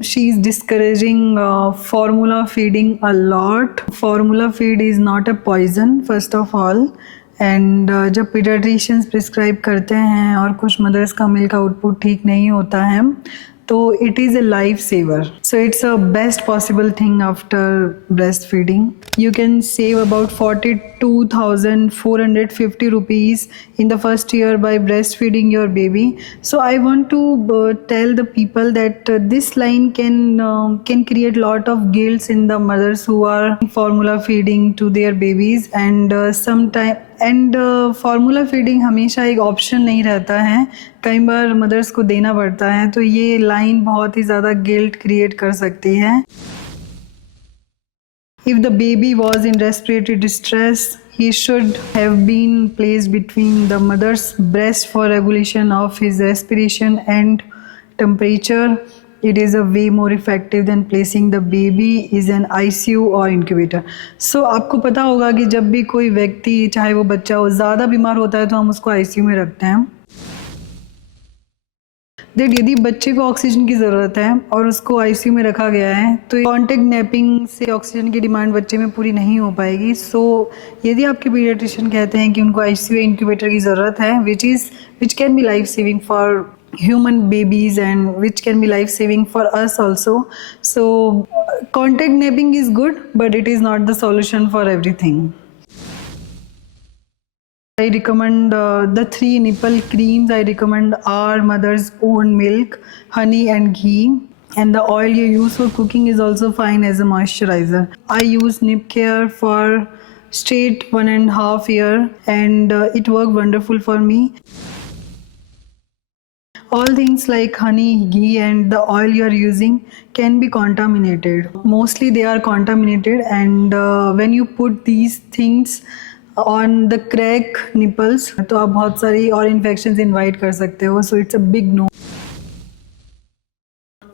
she is discouraging formula feeding a lot. Formula feed is not a poison first of all. And जब paediatricians prescribe करते हैं और कुछ मदर्स का milk output ठीक नहीं होता है तो it is a life saver. So it's a best possible thing after breast feeding. You can save about 42,450 rupees in the first year by breastfeeding your baby. So I want to tell the people that this line can create lot of guilt in the mothers who are formula feeding to their babies and formula feeding हमेशा एक ऑप्शन नहीं रहता है, कई बार मदर्स को देना पड़ता है. तो ये लाइन बहुत ही ज़्यादा गिल्ट क्रिएट कर सकती है. If the baby was in respiratory distress, he should have been placed between the mother's breast for regulation of his respiration and temperature. It is a way more effective than placing the baby is an ICU or incubator. So आपको पता होगा कि जब भी कोई व्यक्ति चाहे वो बच्चा हो ज़्यादा बीमार होता है तो हम उसको ICU में रखते हैं. यदि बच्चे को ऑक्सीजन की ज़रूरत है और उसको आईसीयू में रखा गया है तो कॉन्टेक्ट नैपिंग से ऑक्सीजन की डिमांड बच्चे में पूरी नहीं हो पाएगी. सो यदि आपके पीडियाट्रिशियन कहते हैं कि उनको आईसीयू इंक्यूबेटर की ज़रूरत है which can be life saving for human babies and which can be life saving for us also. So contact napping is good, but it is not the solution for everything. I recommend the 3 nipple creams I recommend are mother's own milk, honey and ghee, and the oil you use for cooking is also fine as a moisturizer. I use Nip Care for straight 1.5 years and it worked wonderful for me. All things like honey, ghee and the oil you are using can be contaminated. Mostly they are contaminated and when you put these things on the crack nipples तो आप बहुत सारी और infections invite कर सकते हो. So it's a big no.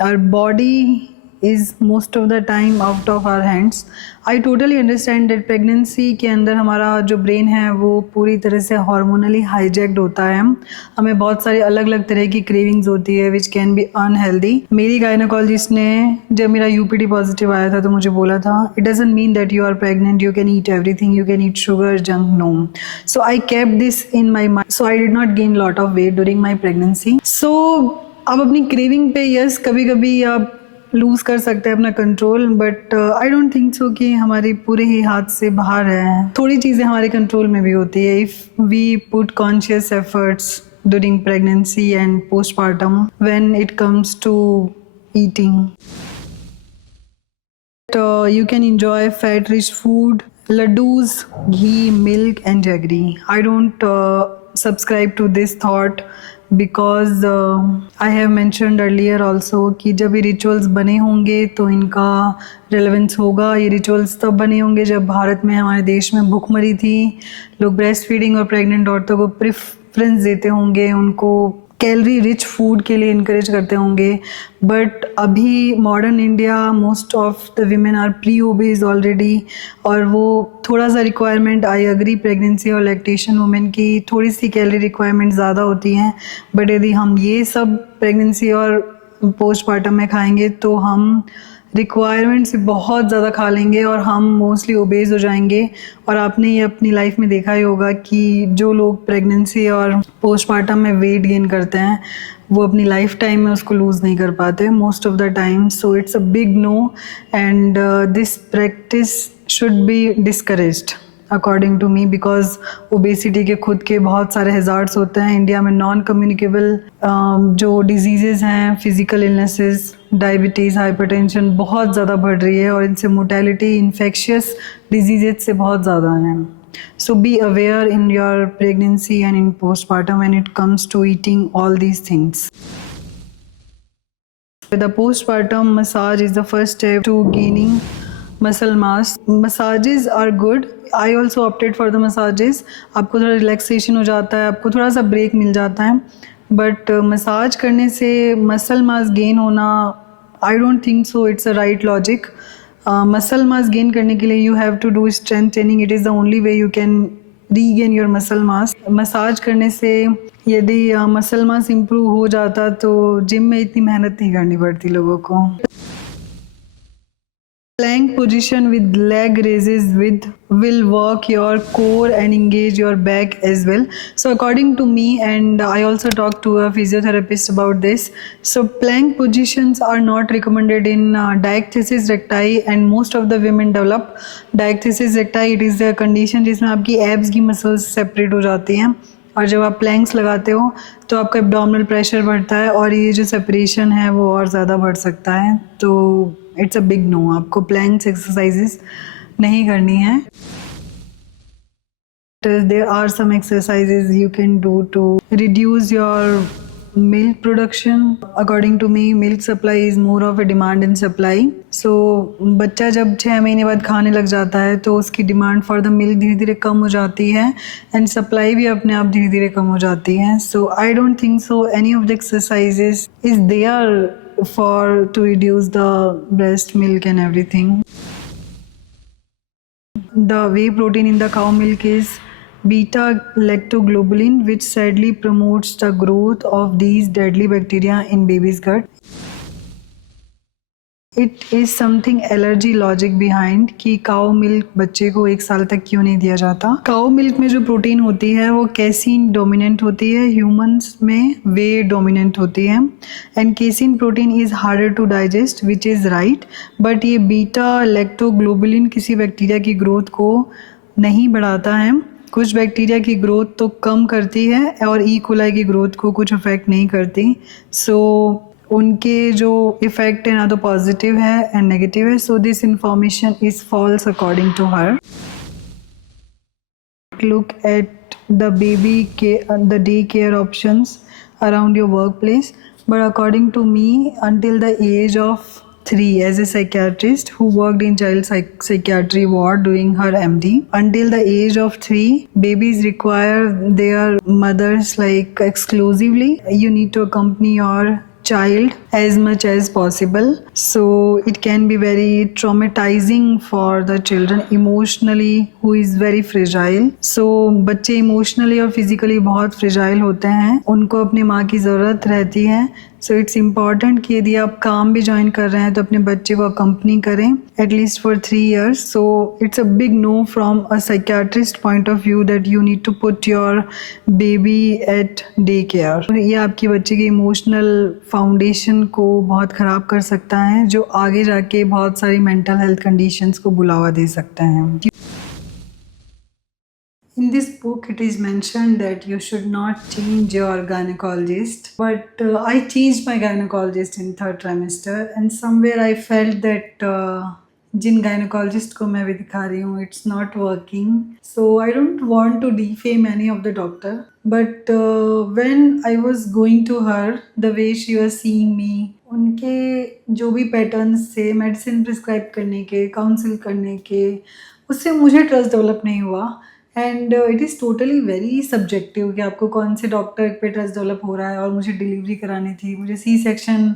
Our body is most of the time out of our hands. I totally understand that pregnancy के अंदर हमारा जो ब्रेन है वो पूरी तरह से हार्मोनली हाईजैक्ड होता है. हमें बहुत सारी अलग अलग तरह की क्रेविंग्स होती है विच कैन बी अनहेल्दी. मेरी गायनोकोलॉजिस्ट ने जब मेरा यूपीटी पॉजिटिव आया था तो मुझे बोला था it doesn't mean that you are pregnant you can eat everything, you can eat sugar junk. No. So I kept this in my mind. So I did not gain lot of weight during my pregnancy. So आप अपनी क्रेविंग पे यस कभी कभी आप लूज़ कर सकते हैं अपना control, but I don't think सो कि हमारे पूरे ही हाथ से बाहर है. थोड़ी चीज़ें हमारे कंट्रोल में भी होती है if we put conscious efforts during pregnancy and postpartum when it comes to eating. You can enjoy fat rich food, laddus, ghee, milk and jaggery. I don't subscribe to this thought because I have mentioned earlier also कि जब ये रिचुअल्स बने होंगे तो इनका रेलेवेंस होगा. ये रिचुअल्स तब बने होंगे जब भारत में हमारे देश में भूखमरी थी, लोग ब्रेस्ट फीडिंग और प्रेग्नेंट औरतों को प्रेफरेंस देते होंगे, उनको कैलोरी रिच फूड के लिए इनकरेज करते होंगे. बट अभी modern India most of the women are pre obese already और वो थोड़ा सा रिक्वायरमेंट आई अग्री प्रेगनेंसी और लैक्टेशन वुमेन की थोड़ी सी कैलोरी रिक्वायरमेंट ज़्यादा होती हैं. बट यदि हम ये सब प्रेगनेंसी और पोस्टपार्टम में खाएंगे तो हम रिक्वायरमेंट से बहुत ज़्यादा खा लेंगे और हम मोस्टली ओबेज हो जाएंगे. और आपने ये अपनी लाइफ में देखा ही होगा कि जो लोग प्रेगनेंसी और पोस्टपार्टम में वेट गेन करते हैं वो अपनी लाइफ टाइम में उसको लूज़ नहीं कर पाते most of the time. So it's a big no and this practice should be discouraged according to me because obesity के खुद के बहुत सारे हज़ार्ड्स होते हैं. इंडिया में नॉन कम्युनिकेबल जो डिजीज़ हैं, फिज़िकल इलनेसेस, डायबिटीज़, हाइपरटेंशन बहुत ज़्यादा बढ़ रही है और इनसे मोर्टेलिटी इन्फेक्शियस डिजीज़ से बहुत ज़्यादा हैं. So be aware in your pregnancy and in postpartum when it comes to eating all these things. The postpartum massage is the first step to gaining muscle mass. Massages are good. I also opted for the massages. आपको थोड़ा रिलैक्सेशन हो जाता है, आपको थोड़ा सा ब्रेक मिल जाता है. बट मसाज करने से मसल मास गेन होना I don't think so it's a right logic. Muscle mass gain करने के लिए you have to do strength training. It is the only way you can regain your muscle mass. Massage करने से यदि muscle mass improve हो जाता तो जिम में इतनी मेहनत नहीं करनी पड़ती लोगों को। Plank position with leg raises with will work your core and engage your back as well. So according to me, and I also talked to a physiotherapist about this, so plank positions are not recommended in diathesis recti, and most of the women develop diathesis recti. It is a condition जिसमें आपकी abs की muscles separate हो जाती हैं, और जब आप प्लैंक्स लगाते हो तो आपका एब्डोमिनल प्रेशर बढ़ता है और ये जो सेपरेशन है वो और ज़्यादा बढ़ सकता है। तो इट्स अ बिग नो, आपको प्लैंक्स एक्सरसाइजेस नहीं करनी है। There are some exercises you can do to reduce your milk production. According to me, milk supply is more of a demand and supply. So बच्चा जब 6 महीने बाद खाने लग जाता है तो उसकी डिमांड फॉर द मिल्क धीरे धीरे कम हो जाती है एंड सप्लाई भी अपने आप धीरे धीरे कम हो जाती है। So I don't think so any of the exercises is there for to reduce the breast milk and everything. The whey protein in the cow milk is beta lactoglobulin, which sadly promotes the growth of these deadly bacteria in baby's gut. It is something allergy logic behind कि cow milk बच्चे को 1 साल तक क्यों नहीं दिया जाता। Cow milk में जो प्रोटीन होती है वो कैसीन डोमिनेंट होती है, ह्यूमंस में वे डोमिनेंट होती है, and casein protein is harder to digest which is right, but ये बीटा लैक्टोग्लोबुलिन किसी बैक्टीरिया की ग्रोथ को नहीं बढ़ाता है। कुछ बैक्टीरिया की ग्रोथ तो कम करती है और ई कोलाई की ग्रोथ को कुछ अफेक्ट नहीं करती। सो उनके जो इफ़ेक्ट है ना तो पॉजिटिव है एंड नेगेटिव है। So this information is false according to her. Look at the baby care, the daycare options around your workplace, but according to me, until the age of 3, as a psychiatrist who worked in child psychiatry ward doing her MD, until the age of 3, babies require their mothers like exclusively. You need to accompany your child as much as possible, so it can be very traumatizing for the children emotionally who is very fragile. So बच्चे इमोशनली और फिजिकली बहुत फ्रेजाइल होते हैं, उनको अपनी माँ की ज़रूरत रहती है। सो इट्स इम्पॉर्टेंट कि यदि आप काम भी ज्वाइन कर रहे हैं तो अपने बच्चे को अकम्पनी करें at least for 3 years. So it's a big no from a psychiatrist point of view that you need to put your baby at day care. ये आपकी बच्चे की इमोशनल फाउंडेशन को बहुत ख़राब कर सकता है, जो आगे जाके बहुत सारी मेंटल हेल्थ कंडीशंस को बुलावा दे सकते हैं। In this book, it is mentioned that you should not change your gynecologist, but I changed my gynecologist in 3rd trimester, and somewhere I felt that जिन gynecologist को मैं भी दिखा रही हूँ, it's not working. So I don't want to defame any of the doctor, but when I was going to her, the way she was seeing me, उनके जो भी पैटर्न्स थे मेडिसिन प्रिस्क्राइब करने के, काउंसिल करने के, उससे मुझे ट्रस्ट डेवलप नहीं हुआ। And it is totally very subjective कि आपको कौन से डॉक्टर पे ट्रस्ट डेवलप हो रहा है। और मुझे डिलीवरी करानी थी, मुझे सी सेक्शन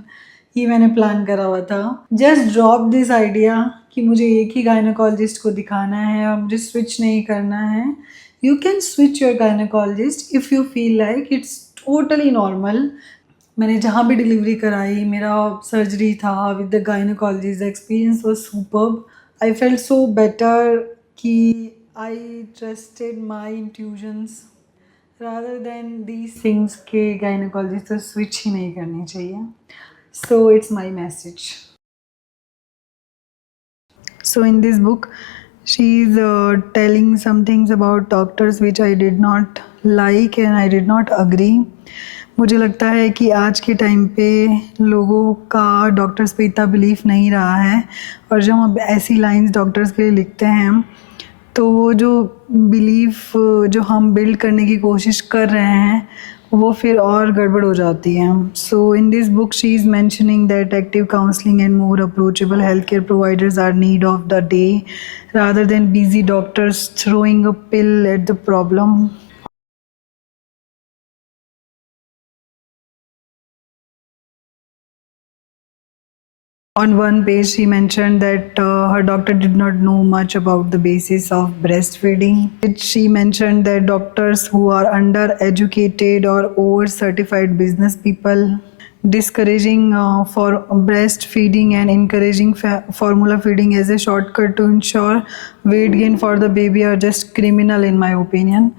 ही मैंने प्लान करा हुआ था। जस्ट ड्रॉप दिस आइडिया कि मुझे एक ही गायनोकोलॉजिस्ट को दिखाना है और मुझे स्विच नहीं करना है। You can switch your gynaecologist if you feel like, it's totally normal. मैंने जहाँ भी डिलीवरी कराई, मेरा सर्जरी था with the gynaecologist, the experience was superb. I felt so better कि I trusted my intuitions rather than these things के gynecologist तो switch ही नहीं करनी चाहिए. So it's my message. So in this book, she's telling some things about doctors which I did not like and I did not agree. मुझे लगता है कि आज के टाइम पे लोगों का डॉक्टर्स पे इतना बिलीफ नहीं रहा है, और जब हम ऐसी लाइंस डॉक्टर्स के लिए लिखते हैं तो वो जो बिलीफ जो हम बिल्ड करने की कोशिश कर रहे हैं वो फिर और गड़बड़ हो जाती है। So in this book she is mentioning that active counselling and more approachable health care providers are need of the day rather than busy doctors throwing a pill at the problem. On one page, she mentioned that her doctor did not know much about the basis of breastfeeding. She mentioned that doctors who are undereducated or over-certified business people discouraging for breastfeeding and encouraging formula feeding as a shortcut to ensure weight gain for the baby are just criminal in my opinion.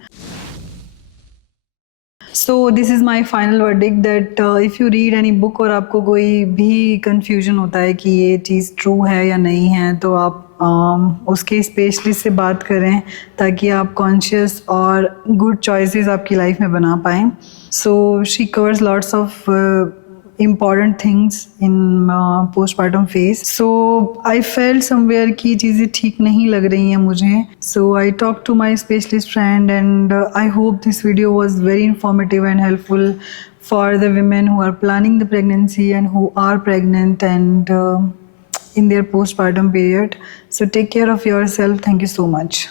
So this is my final verdict that if you read any book और आपको कोई भी confusion होता है कि ये चीज़ true है या नहीं है तो आप उसके स्पेशलिस्ट से बात करें ताकि आप कॉन्शियस और गुड चॉइसेस आपकी लाइफ में बना पाएँ. So she covers lots of important things in postpartum phase. So I felt somewhere कि चीज़ें ठीक नहीं लग रही हैं मुझे. So I talked to my specialist friend and I hope this video was very informative and helpful for the women who are planning the pregnancy and who are pregnant and in their postpartum period. So take care of yourself. Thank you so much.